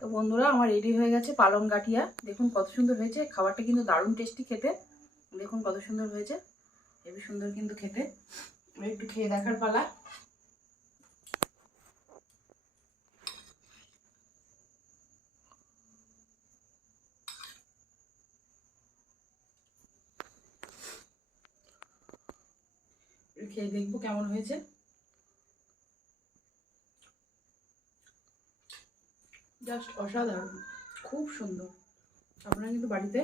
তো বন্ধুরা আমার রেডি হয়ে গেছে পালং গাঠিয়া। দেখুন কত সুন্দর হয়েছে, খাবারটা কিন্তু দারুণ টেস্টি খেতে। দেখুন কত সুন্দর হয়েছে, হেবি সুন্দর কিন্তু খেতে। একটু খেয়ে দেখার পালা। খেয়ে দেখবো কেমন হয়েছে। জাস্ট অসাধারণ, খুব সুন্দর। আপনারা কিন্তু বাড়িতে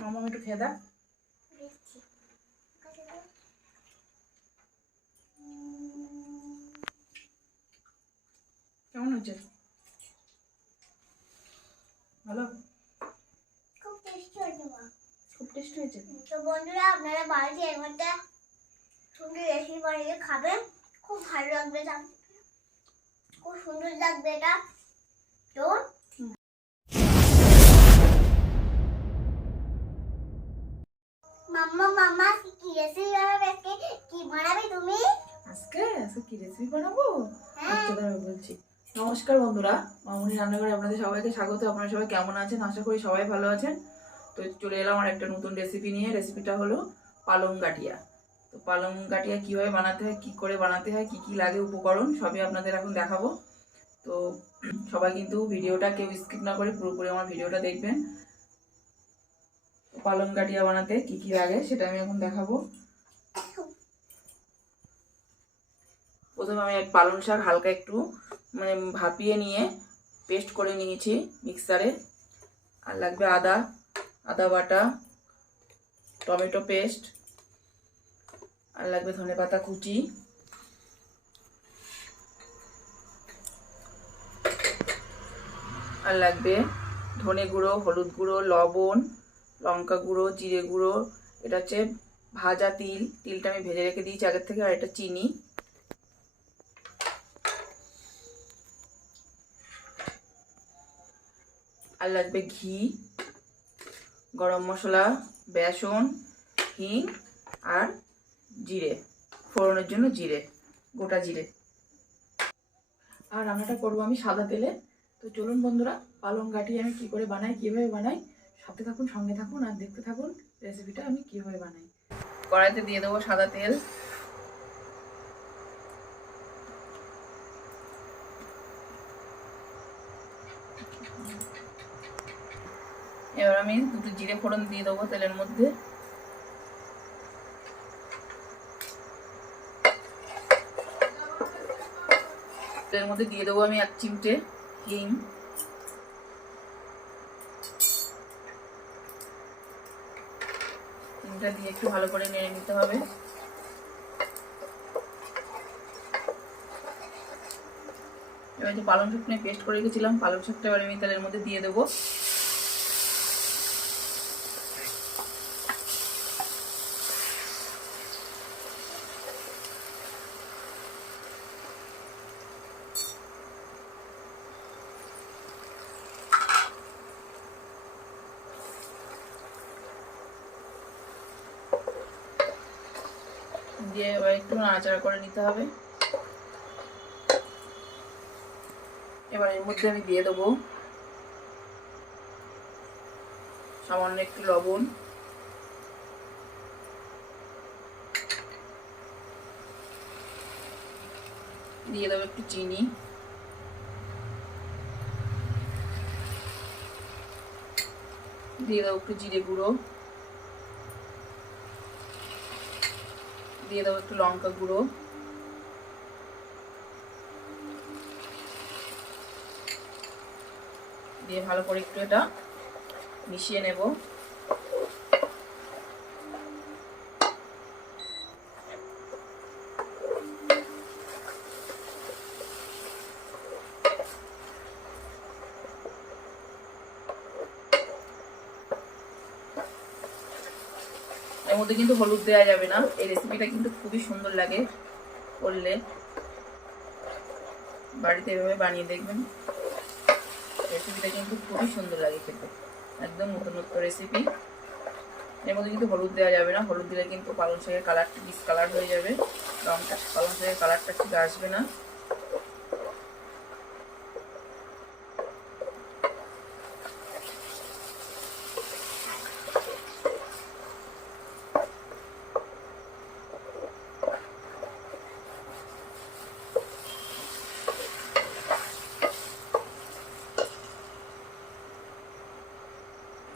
মামা একটু খেয়ে দেখ। কেমন হয়েছে? ভালো, খুব টেস্টি হয়েছে মা। খুব টেস্টি হয়েছে। তো বন্ধুরা আপনারা বাড়িতে এর মধ্যে সুন্দর রেসিপি বানিয়ে খাবেন, খুব ভালো লাগবে, খুব সুন্দর লাগবে এটা। তো মাম্মা মাম্মা কি রেসিপি বানাবে আজকে? কি বানাবে তুমি আজকে? আজকে কি রেসিপি বানাবো? হ্যাঁ আচ্ছা দাঁড়াও বলছি। নমস্কার বন্ধুরা, মামুনি রান্নাঘরে আপনাদের সবাইকে স্বাগত। আপনারা সবাই কেমন আছেন? আশা করি সবাই ভালো আছেন। তো চলে এলাম আমার একটা নতুন রেসিপি নিয়ে। রেসিপিটা হলো পালং গাঠিয়া। তো পালং গাঠিয়া কীভাবে বানাতে হয়, কী করে বানাতে হয়, কী কী লাগে উপকরণ, সবই আপনাদের এখন দেখাবো। তো সবাই কিন্তু ভিডিওটা কেউ স্কিপ না করে পুরোপুরি আমার ভিডিওটা দেখবেন। পালং গাঠিয়া বানাতে কী কী লাগে সেটা আমি এখন দেখাবো। প্রথমে আমি পালং শাক হালকা একটু ভাপিয়ে নিয়ে পেস্ট করে নিয়েছি মিক্সারে। আর লাগবে আদা বাটা, টমেটো পেস্ট, আর লাগবে ধনেপাতা কুচি, আর লাগবে ধনে গুঁড়ো, হলুদ গুঁড়ো, লবণ, লঙ্কা গুঁড়ো, জিরে গুঁড়ো। এটা হচ্ছে ভাজা তিলটা আমি ভেজে রেখে দিয়েছি আগের থেকে। আর এটা চিনি, আর লাগবে ঘি, গরম মশলা, বেসন, হিং আর জিরে, ফোড়নের জন্য জিরে, গোটা জিরে। আর রান্নাটা করবো আমি সাদা তেলে। তো চলুন বন্ধুরা, পালং গাঠিয়া আমি কী করে বানাই, কীভাবে বানাই, সাথে থাকুন, সঙ্গে থাকুন আর দেখতে থাকুন রেসিপিটা আমি কীভাবে বানাই। কড়াইতে দিয়ে দেবো সাদা তেল। এবার আমি দুটো জিরে ফোড়ন দিয়ে দেবো তেলের মধ্যে। তেলের মধ্যে দিয়ে দেবো আমি 1 চিমটে হিং। হিংটা দিয়ে একটু ভালো করে নেড়ে নিতে হবে। এবার যে পালং শাকটা পেস্ট করে রেখেছিলাম, পালং শাকটা এবার আমি তেলের মধ্যে দিয়ে দেবো। দিয়ে এবার একটু নাড়াচাড়া করে নিতে হবে। এবার এর মধ্যে আমি দিয়ে দেবো সামান্য একটু লবণ, দিয়ে দেবো একটু চিনি, দিয়ে দেবো একটু জিরে গুঁড়ো, দিয়ে দেবো একটু লঙ্কা গুঁড়ো, দিয়ে ভালো করে একটু এটা মিশিয়ে নেব। এর মধ্যে কিন্তু হলুদ দেওয়া যাবে না। এই রেসিপিটা কিন্তু খুবই সুন্দর লাগে করলে, বাড়িতে এভাবে বানিয়ে দেখবেন। রেসিপিটা কিন্তু খুবই সুন্দর লাগে খেতে, একদম নতুনত্ব রেসিপি। এর মধ্যে কিন্তু হলুদ দেওয়া যাবে না, হলুদ দিলে কিন্তু পালং শাকের কালারটা ডিসকালার হয়ে যাবে, রঙটা পালং শাকের কালারটা ঠিক আসবে না।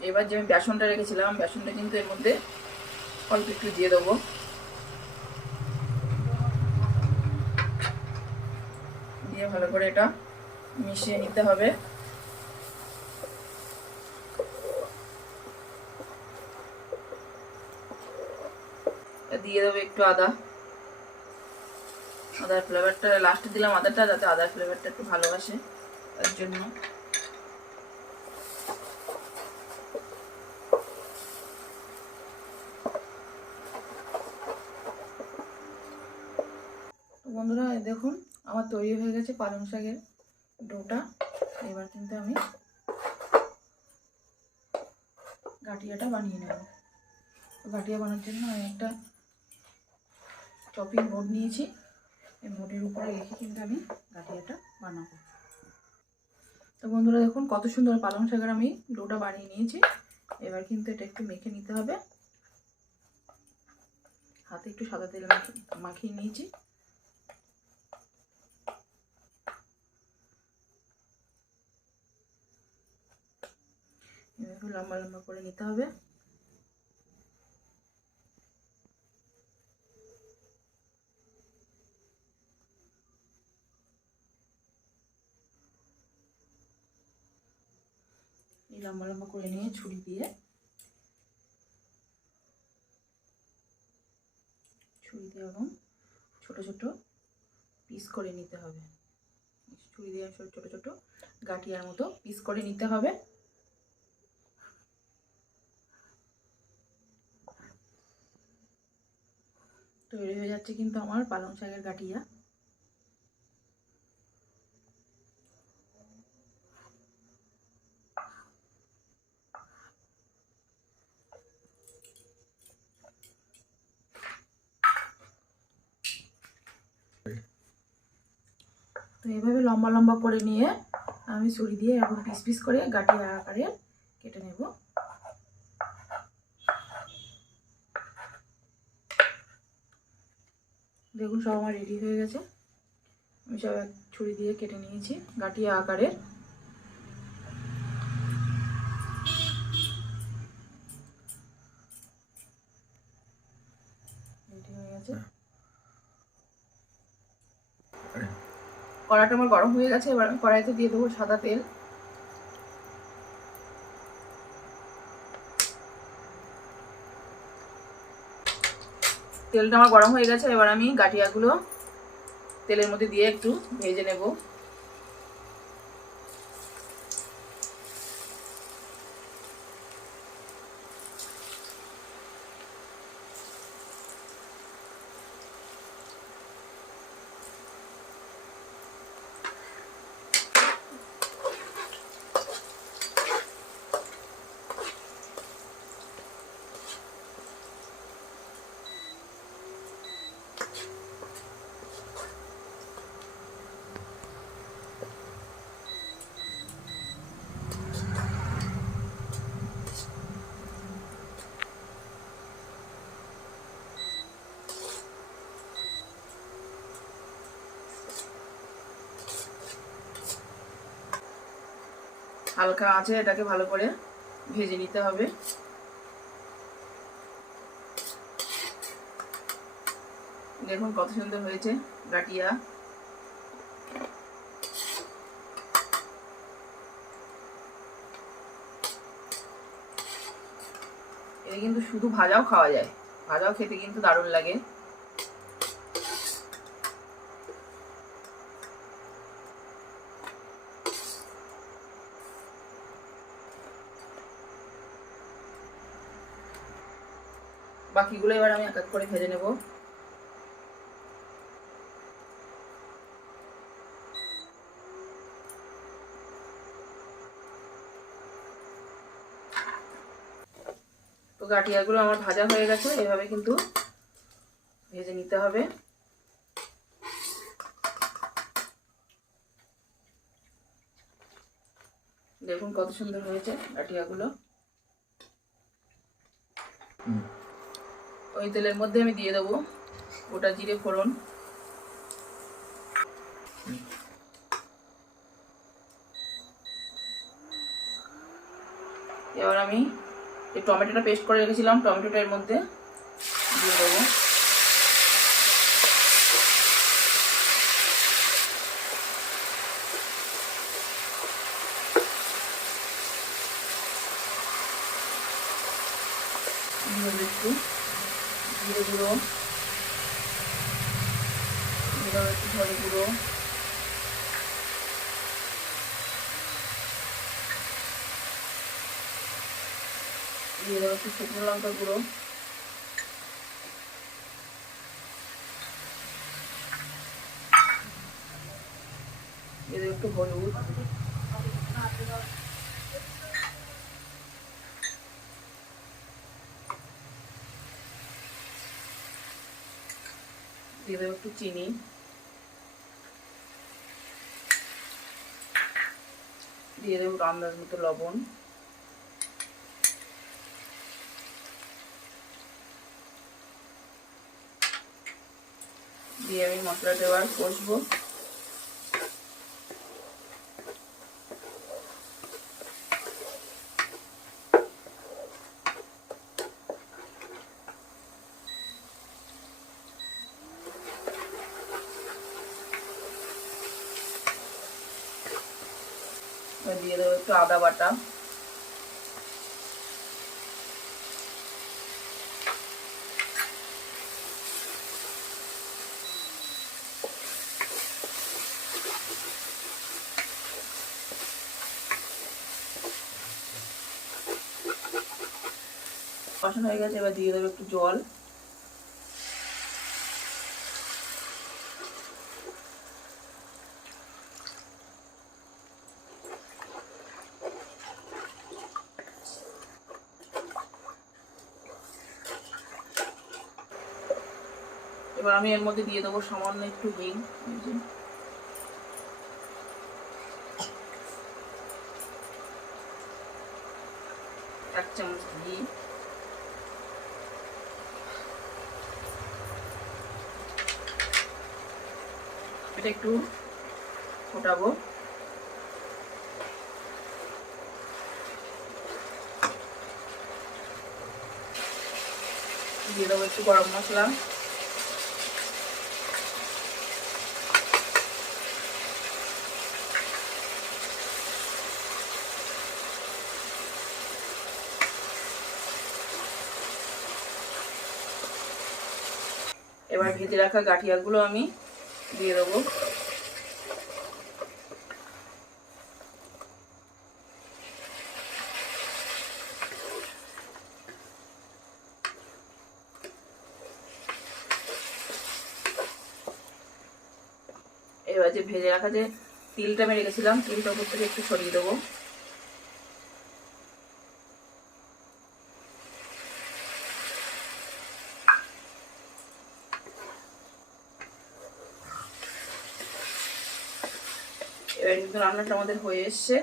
এবার যে আমি বেসনটা রেখেছিলাম, বেসনটা কিন্তু এর মধ্যে অল্প একটু দিয়ে দেবো। দিয়ে ভালো করে এটা মিশিয়ে নিতে হবে। দিয়ে দেবো একটু আদা। আদার ফ্লেভারটা লাস্টে দিলাম, আদাটা যাতে আদার ফ্লেভারটা একটু ভালো আসে তার জন্য। তো বন্ধুরা দেখুন আমার তৈরি হয়ে গেছে পালং শাকের ডোটা। এবার কিন্তু আমি গাঠিয়াটা বানিয়ে নেব। গাঠিয়া বানানোর জন্য আমি একটা চপিং বোর্ড নিয়েছি, এই বোর্ডের উপরে রেখে কিন্তু আমি গাঠিয়াটা বানাবো। তো বন্ধুরা দেখুন কত সুন্দর পালং শাকের আমি ডোটা বানিয়ে নিয়েছি। এবার কিন্তু এটা একটু মেখে নিতে হবে। হাতে একটু সাদা তেল মাখিয়ে নিয়েছি। এভাবে লম্বা লম্বা করে নিতে হবে। এই লম্বা লম্বা করে নিয়ে ছুরি দিয়ে এবং ছোট ছোট পিস করে নিতে হবে। ছুরি দিয়ে ছোট ছোট গাঠিয়ার মতো পিস করে নিতে হবে। তৈরি হয়ে যাচ্ছে কিন্তু আমার পালং শাকের গাঠিয়া। তো এইভাবে লম্বা লম্বা করে নিয়ে আমি ছুরি দিয়ে এরকম পিস পিস করে গাঠিয়া আকারে কেটে নেব। দেখুন সব আমার রেডি হয়ে গেছে। আমি সব এক ছুরি দিয়ে কেটে নিয়েছি গাঠিয়া আকারে। রেডি হয়ে গেছে। কড়াইটা আমার গরম হয়ে গেছে। এবার আমি কড়াইতে দিয়ে দেবো সাদা তেল। তেলটা আমার গরম হয়ে গেছে। এবার আমি গাঠিয়াগুলো তেলের মধ্যে দিয়ে একটু ভেজে নেব। হালকা আঁচে এটাকে ভালো করে ভেজে নিতে হবে। দেখুন কত সুন্দর হয়েছে গাঠিয়া। এটা কিন্তু শুধু ভাজাও খাওয়া যায়, ভাজাও খেতে কিন্তু দারুণ লাগে। বাকিগুলো এবার আমি এক এক করে ভেজে নেব। তো গাঠিয়াগুলো আমার ভাজা হয়ে গেছে। এভাবে কিন্তু ভেজে নিতে হবে। দেখুন কত সুন্দর হয়েছে গাঠিয়াগুলো। ওই তেলের মধ্যে আমি দিয়ে দেবো গোটা জিরে ফোড়ন। এবার আমি এই টমেটোটা পেস্ট করে রেখেছিলাম, টমেটোটা এর মধ্যে দিয়ে দেবো। একটু জিরে গুঁড়ো, একটু ধনে গুঁড়ো, দিয়ে দেবো একটু শুকনো লঙ্কার গুঁড়ো, দিয়ে দেবো একটু হলুদ, দিয়ে দেবো একটু চিনি, দিয়ে দেবো আন্দাজ মতো লবণ, দিয়ে আমি মশলাটা এবার কষবো। দিয়ে দেবো একটু আদা বাটা, কষানো হয়ে গেছে। এবার দিয়ে দেবো একটু জল, এবার আমি এর মধ্যে দিয়ে দেবো সামান্য একটু হিং, এক চামচ ঘি, এটা একটু ফোটাবো। দিয়ে দেবো একটু গরম মশলা, এবার ভেজে রাখা গাঠিয়াগুলো আমি দিয়ে দেবো। এবার যে ভেজে রাখা যে তিলটা আমি রেখেছিলাম, তিলটা উপর থেকে একটু ছড়িয়ে দেবো। এবার কিন্তু রান্নাটা আমাদের হয়ে এসছে।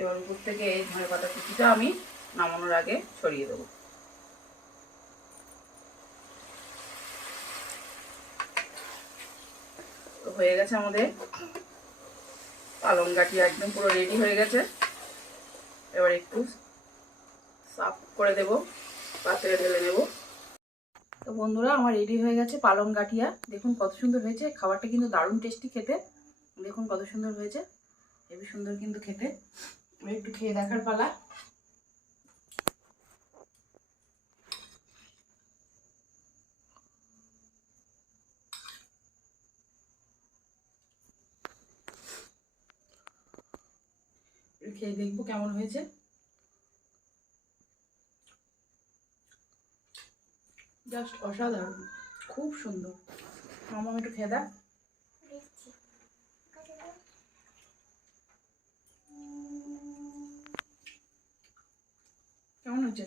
এবার উপর থেকে এই ধনে পাতা কুচিটা আমি নামানোর আগে ছড়িয়ে দেবো। তো হয়ে গেছে আমাদের পালং গাঠিয়া, একদম পুরো রেডি হয়ে গেছে। এবার একটু সাফ করে দেব, পাত্রে ঢেলে নেব। তো বন্ধুরা, আমার রেডি হয়ে গেছে পালং গাঠিয়া। দেখুন কত সুন্দর হয়েছে, খাবারটা কিন্তু দারুণ টেস্টি খেতে। দেখুন কত সুন্দর হয়েছে, হেবি সুন্দর কিন্তু খেতে। একটু খেয়ে দেখার পালা। খেয়ে দেখবো কেমন হয়েছে। জাস্ট অসাধারণ, খুব সুন্দর। মামা একটু খেয়ে দেখ কেমন হয়েছে।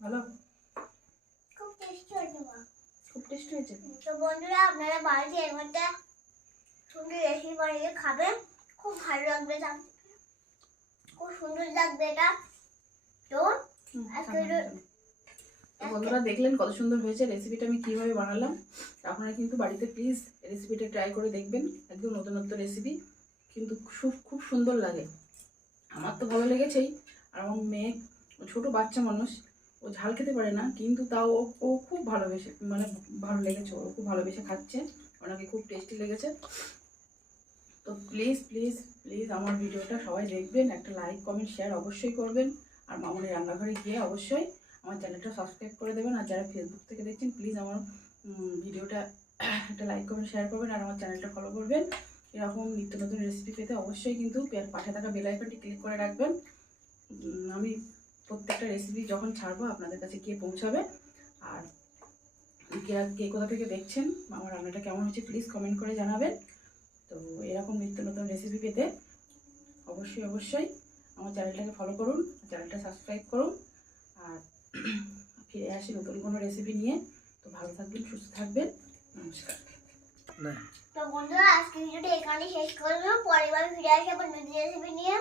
ভালো, খুব টেস্টি হয়েছে মা, খুব টেস্টি হয়েছে। তো বন্ধুরা, আপনারা বাড়িতে এর মধ্যে সুন্দর রেসিপি বানিয়ে খাবেন, খুব ভালো লাগবে, খুব সুন্দর লাগবে এটা। তো আজকে তো বন্ধুরা দেখলেন কত সুন্দর হয়েছে রেসিপিটা আমি কীভাবে বানালাম। আপনারা কিন্তু বাড়িতে প্লিজ রেসিপিটা ট্রাই করে দেখবেন। একদম নতুনত্ব রেসিপি, কিন্তু খুব খুব সুন্দর লাগে। আমার তো ভালো লেগেছেই। আর আমার মেয়ে ছোটো বাচ্চা মানুষ, ও ঝাল খেতে পারে না, কিন্তু তাও ও খুব ভালোবেসে, মানে ভালো লেগেছে, ও খুব ভালোবেসে খাচ্ছে, ওনাকে খুব টেস্টি লেগেছে। তো প্লিজ প্লিজ প্লিজ আমার ভিডিওটা সবাই দেখবেন, একটা লাইক কমেন্ট শেয়ার অবশ্যই করবেন। আর মামুনের রান্নাঘরে গিয়ে অবশ্যই আমার চ্যানেলটা সাবস্ক্রাইব করে দেবেন। আর যারা ফেসবুক থেকে দেখছেন প্লিজ আমার ভিডিওটা একটা লাইক কমেন্ট শেয়ার করবেন আর আমার চ্যানেলটা ফলো করবেন। এরকম নিত্য নতুন রেসিপি পেতে অবশ্যই কিন্তু পাশে থাকা বেল আইকনটি ক্লিক করে রাখবেন। আমি প্রত্যেকটা রেসিপি যখন ছাড়বো আপনাদের কাছে গিয়ে পৌঁছাবে। আর কে কোথা থেকে দেখছেন, আমার রান্নাটা কেমন হচ্ছে প্লিজ কমেন্ট করে জানাবেন। তো এরকম নিত্য নতুন রেসিপি পেতে অবশ্যই অবশ্যই আমার চ্যানেলটাকে ফলো করুন, চ্যানেলটা সাবস্ক্রাইব করুন। আর ফিরে আসি নতুন কোনো রেসিপি নিয়ে। তো ভালো থাকবেন, সুস্থ থাকবেন, নমস্কার। তো বন্ধুরা আজকে ভিডিওটা এখানে শেষ করলাম, পরের বার ফিরে আসি আবার নতুন রেসিপি নিয়ে।